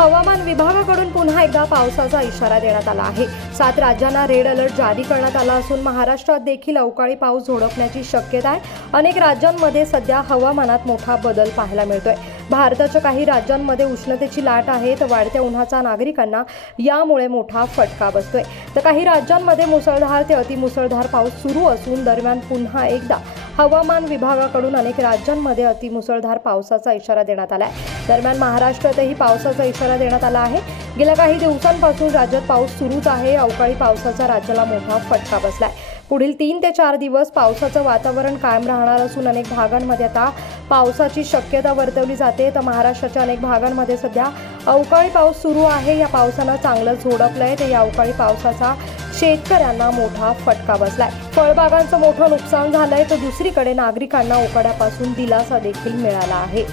हवामान विभागाकडून पुन्हा एकदा पावसाचा इशारा देण्यात आला आहे. सात राज्यांना रेड अलर्ट जारी करण्यात आला असून महाराष्ट्रात देखील अवकाळी पाऊस झोडपण्याची शक्यता आहे. अनेक राज्यांमध्ये सध्या हवामानात मोठा बदल पाहायला मिळतोय. भारताच्या काही राज्यांमध्ये उष्णतेची लाट आहे तर वाढत्या उन्हाचा नागरिकांना यामुळे मोठा फटका बसतोय. तर काही राज्यांमध्ये मुसळधार ते अतिमुसळधार पाऊस सुरू असून दरम्यान पुन्हा एकदा हवामान विभागाकडून अनेक राज्यांमध्ये अतिमुसळधार पावसाचा इशारा देण्यात आला आहे दरम्यान महाराष्ट्रातही पावसाचा इशारा देण्यात आला आहे. गेल्या काही दिवसांपासून राज्यात पाऊस सुरूच आहे. अवकाळी पावसाचा राज्याला मोठा फटका बसलाय. पुढील तीन ते चार दिवस पावसाचं वातावरण कायम राहणार असून अनेक भागांमध्ये आता पावसाची शक्यता वर्तवली जाते. तर महाराष्ट्राच्या अनेक भागांमध्ये सध्या अवकाळी पाऊस सुरू आहे. या पावसानं चांगलं आहे तर या अवकाळी पावसाचा शेतकऱ्यांना मोठा फटका बसलाय. फळबागांचं मोठं नुकसान झालंय तर दुसरीकडे नागरिकांना उकाड्यापासून दिलासा देखील मिळाला आहे.